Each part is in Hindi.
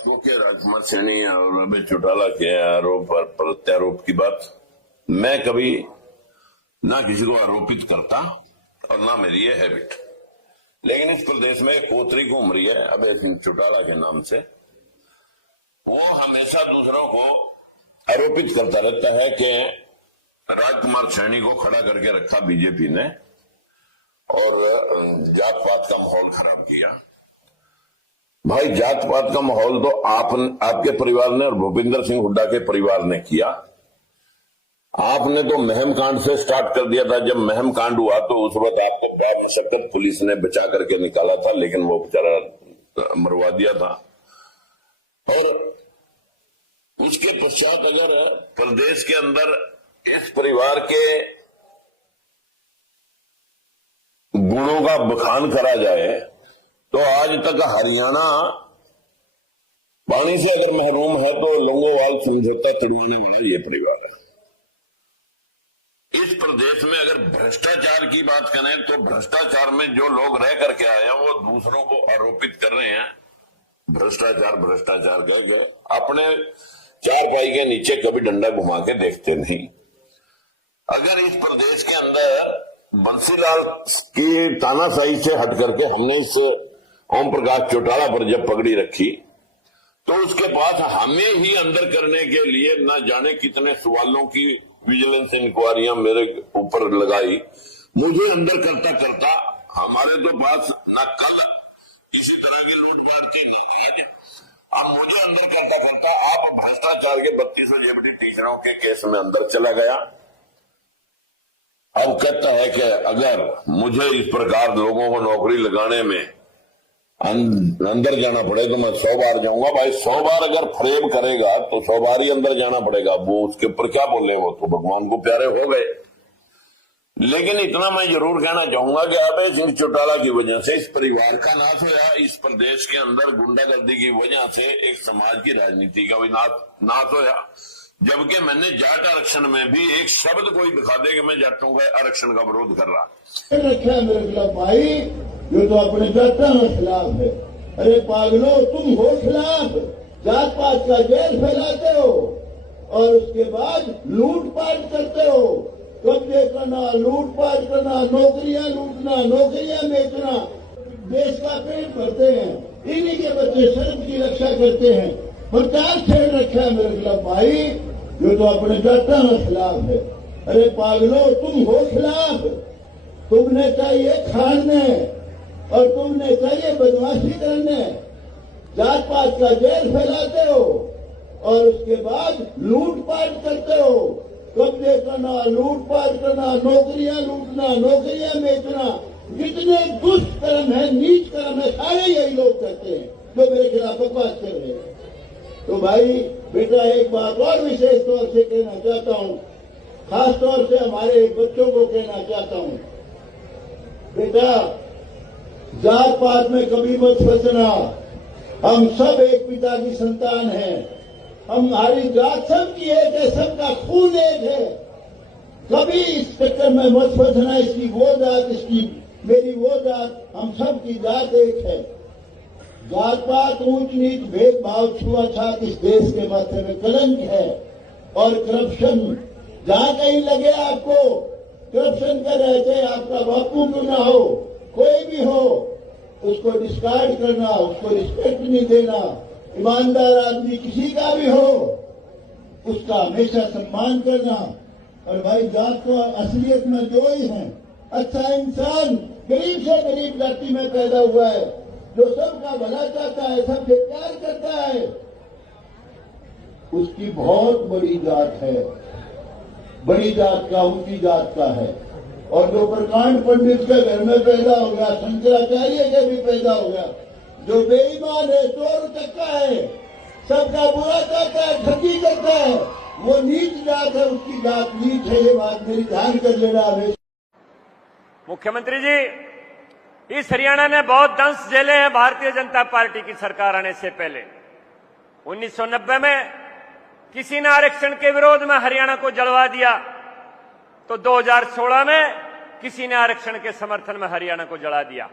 वो क्या राजकुमार सैनी और अभय चौटाला के आरोप और प्रत्यारोप की बात मैं कभी ना किसी को आरोपित करता और ना मेरी ये हैबिट। लेकिन इस प्रदेश में एक कोतरी घूम रही है अभय सिंह चौटाला के नाम से। वो हमेशा दूसरों को आरोपित करता रहता है कि राजकुमार सैनी को खड़ा करके रखा बीजेपी ने और जात पात का माहौल खराब किया। भाई, जात पात का माहौल तो आपके परिवार ने और भूपिंदर सिंह हुड्डा के परिवार ने किया। आपने तो महम कांड से स्टार्ट कर दिया था। जब महम कांड हुआ तो उस वक्त आपको बड़ा मशक्कत पुलिस ने बचा करके निकाला था, लेकिन वो बेचारा मरवा दिया था। और उसके पश्चात अगर प्रदेश के अंदर इस परिवार के गुणों का बखान करा जाए तो आज तक हरियाणा पानी से अगर महरूम है तो लोंगोवाल समझौता तोड़ने वाला ये परिवार है। इस प्रदेश में अगर भ्रष्टाचार की बात करें तो भ्रष्टाचार में जो लोग रह करके आए हैं वो दूसरों को आरोपित कर रहे हैं भ्रष्टाचार भ्रष्टाचार कह के, अपने चारपाई के नीचे कभी डंडा घुमा के देखते नहीं। अगर इस प्रदेश के अंदर बंसीलाल की तानाशाही से हट करके हमने इस ओम प्रकाश चौटाला पर जब पगड़ी रखी तो उसके पास हमें ही अंदर करने के लिए न जाने कितने सवालों की विजिलेंस इंक्वायरियां मेरे ऊपर लगाई। मुझे अंदर करता करता हमारे तो पास न कल किसी तरह की लूटपाट की न आज, अब मुझे अंदर करता करता आप भ्रष्टाचार के 3200 जेबीटी टीचरों के केस में अंदर चला गया। अब कहता है कि अगर मुझे इस प्रकार लोगों को नौकरी लगाने में अंदर जाना पड़े तो मैं 100 बार जाऊंगा। भाई, 100 बार अगर फ्रेम करेगा तो 100 बार ही अंदर जाना पड़ेगा। वो उसके ऊपर क्या बोले, वो तो भगवान को प्यारे हो गए। लेकिन इतना मैं जरूर कहना चाहूंगा कि अभय सिंह चौटाला की वजह से इस परिवार का नाश होया। इस प्रदेश के अंदर गुंडागर्दी की वजह से एक समाज की राजनीति का भी नाश होया। जबकि मैंने जाट आरक्षण में भी एक शब्द कोई दिखा दे कि मैं जाटों का आरक्षण का विरोध कर रहा। भाई, ये तो अपने जातों के खिलाफ है। अरे पागलो, तुम हो खिलाफ, जात पात का जहर फैलाते हो और उसके बाद लूटपाट करते हो। कब्जे करना, लूटपाट करना, नौकरियां लूटना, नौकरियां बेचना, देश का पेट भरते हैं। इन्हीं के बच्चे सड़क की रक्षा करते हैं। प्रचार छेड़ रखा है मेरे खिलाफ। भाई, ये तो अपने जातों के खिलाफ है। अरे पागलो, तुम हो खिलाफ, तुमने चाहिए खाने और तुमने चाहिए बदमाशी करने, जात पात का जहर फैलाते हो और उसके बाद लूटपाट करते हो। कब्जे करना, लूटपाट करना, नौकरियां लूटना, नौकरियां बेचना, जितने दुष्ट कर्म है, नीच कर्म है, सारे यही लोग करते हैं जो मेरे खिलाफ बकवास कर रहे हैं। तो भाई बेटा, एक बात और विशेष तौर से कहना चाहता हूं, खास तौर से हमारे बच्चों को कहना चाहता हूं, बेटा जात पात में कभी मत फंसना। हम सब एक पिता की संतान हैं। हमारी जात सब की एक है, सबका खून एक है। कभी इस चक्कर में मत फंसना, इसकी वो जात, इसकी मेरी वो जात, हम सब की जात एक है। जात पात, ऊंच नीच, भेदभाव, छुआछात इस देश के माथे में कलंक है। और करप्शन जहां कहीं लगे आपको करप्शन कर रहे थे, आपका बापू क्यों ना हो, कोई भी हो, उसको डिस्कार्ड करना, उसको रिस्पेक्ट नहीं देना। ईमानदार आदमी किसी का भी हो, उसका हमेशा सम्मान करना। और भाई, जात को असलियत में जो ही है, अच्छा इंसान, गरीब से गरीब जाति में पैदा हुआ है, जो सबका भला चाहता है, सबसे प्यार करता है, उसकी बहुत बड़ी जात है। बड़ी जात का, ऊंची जात का है। और जो प्रकांड पंडित के घर में पैदा हो गया, शंकराचार्य के भी पैदा हो गया, जो बेईमान है, चोर चक्का है, सबका बुरा चाहता है, ठगी करता है, वो नीच जात है, उसकी जात नीच है। ये बात मेरी ध्यान कर लेना है। मुख्यमंत्री जी, इस हरियाणा ने बहुत दंश झेले हैं भारतीय जनता पार्टी की सरकार आने से पहले। 1990 में किसी ने आरक्षण के विरोध में हरियाणा को जलवा दिया, तो 2016 में किसी ने आरक्षण के समर्थन में हरियाणा को जला दिया।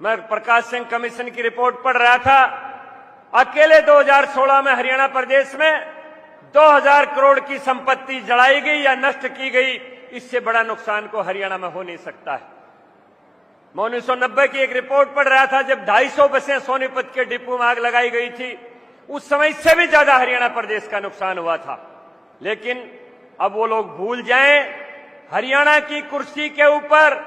मैं प्रकाश सिंह कमीशन की रिपोर्ट पढ़ रहा था अकेले 2016 में हरियाणा प्रदेश में 2000 करोड़ की संपत्ति जलाई गई या नष्ट की गई। इससे बड़ा नुकसान को हरियाणा में हो नहीं सकता है। मैं 1990 की एक रिपोर्ट पढ़ रहा था, जब 250 बसें सोनीपत के डिपो में आग लगाई गई थी, उस समय इससे भी ज्यादा हरियाणा प्रदेश का नुकसान हुआ था। लेकिन अब वो लोग भूल जाएं, हरियाणा की कुर्सी के ऊपर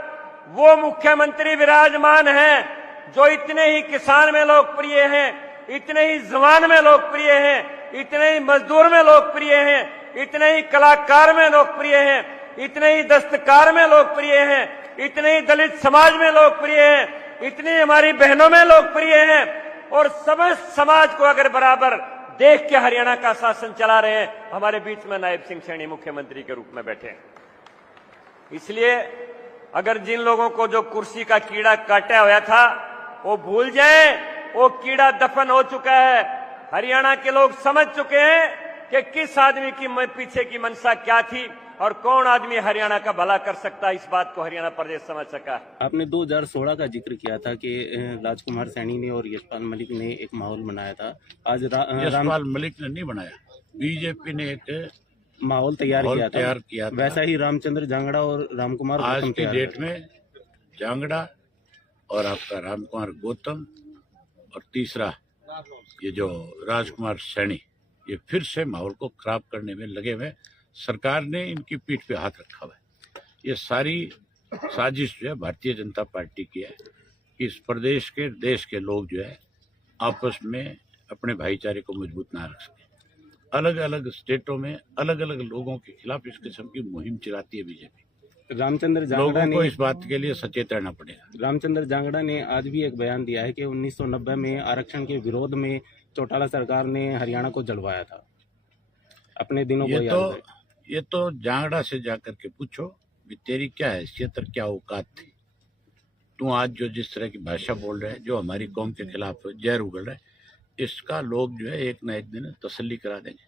वो मुख्यमंत्री विराजमान हैं जो इतने ही किसान में लोकप्रिय हैं, इतने ही जवान में लोकप्रिय हैं, इतने ही मजदूर में लोकप्रिय हैं, इतने ही कलाकार में लोकप्रिय हैं, इतने ही दस्तकार में लोकप्रिय हैं, इतने ही दलित समाज में लोकप्रिय हैं, इतनी हमारी बहनों में लोकप्रिय हैं, और समस्त समाज को अगर बराबर देख के हरियाणा का शासन चला रहे हैं। हमारे बीच में नायब सिंह सैनी मुख्यमंत्री के रूप में बैठे हैं। इसलिए अगर जिन लोगों को जो कुर्सी का कीड़ा काटा हुआ था वो भूल जाएं, वो कीड़ा दफन हो चुका है। हरियाणा के लोग समझ चुके हैं कि किस आदमी की पीछे की मंशा क्या थी और कौन आदमी हरियाणा का भला कर सकता है। इस बात को हरियाणा प्रदेश समझ सका है। आपने 2016 का जिक्र किया था कि राजकुमार सैनी ने और यशपाल मलिक ने एक माहौल बनाया था। आज यशपाल मलिक ने नहीं बनाया, बीजेपी ने एक माहौल तैयार किया था। वैसा ही रामचंद्र जांगड़ा और रामकुमार आज की डेट में जांगड़ा और आपका रामकुमार गौतम और तीसरा ये जो राजकुमार सैनी, ये फिर से माहौल को खराब करने में लगे हुए। सरकार ने इनकी पीठ पे हाथ रखा हुआ है। ये सारी साजिश जो है भारतीय जनता पार्टी की है कि इस प्रदेश के देश के लोग जो है आपस में अपने भाईचारे को मजबूत ना रख सके। अलग अलग स्टेटों में अलग अलग लोगों के खिलाफ इस किस्म की मुहिम चलाती है बीजेपी। रामचंद्र जांगड़ा लोगों को इस बात के लिए सचेत रहना पड़ेगा। रामचंद्र जांगड़ा ने आज भी एक बयान दिया है कि 1990 में आरक्षण के विरोध में चौटाला सरकार ने हरियाणा को जलवाया था। अपने दिनों को याद है। ये तो जांगड़ा से जाकर के पूछो भी तेरी क्या हैसियत और क्या औकात थी। तू आज जो जिस तरह की भाषा बोल रहे हैं, जो हमारी कौम के खिलाफ जहर उगल रहा है, इसका लोग जो है एक न एक दिन तसल्ली करा देंगे।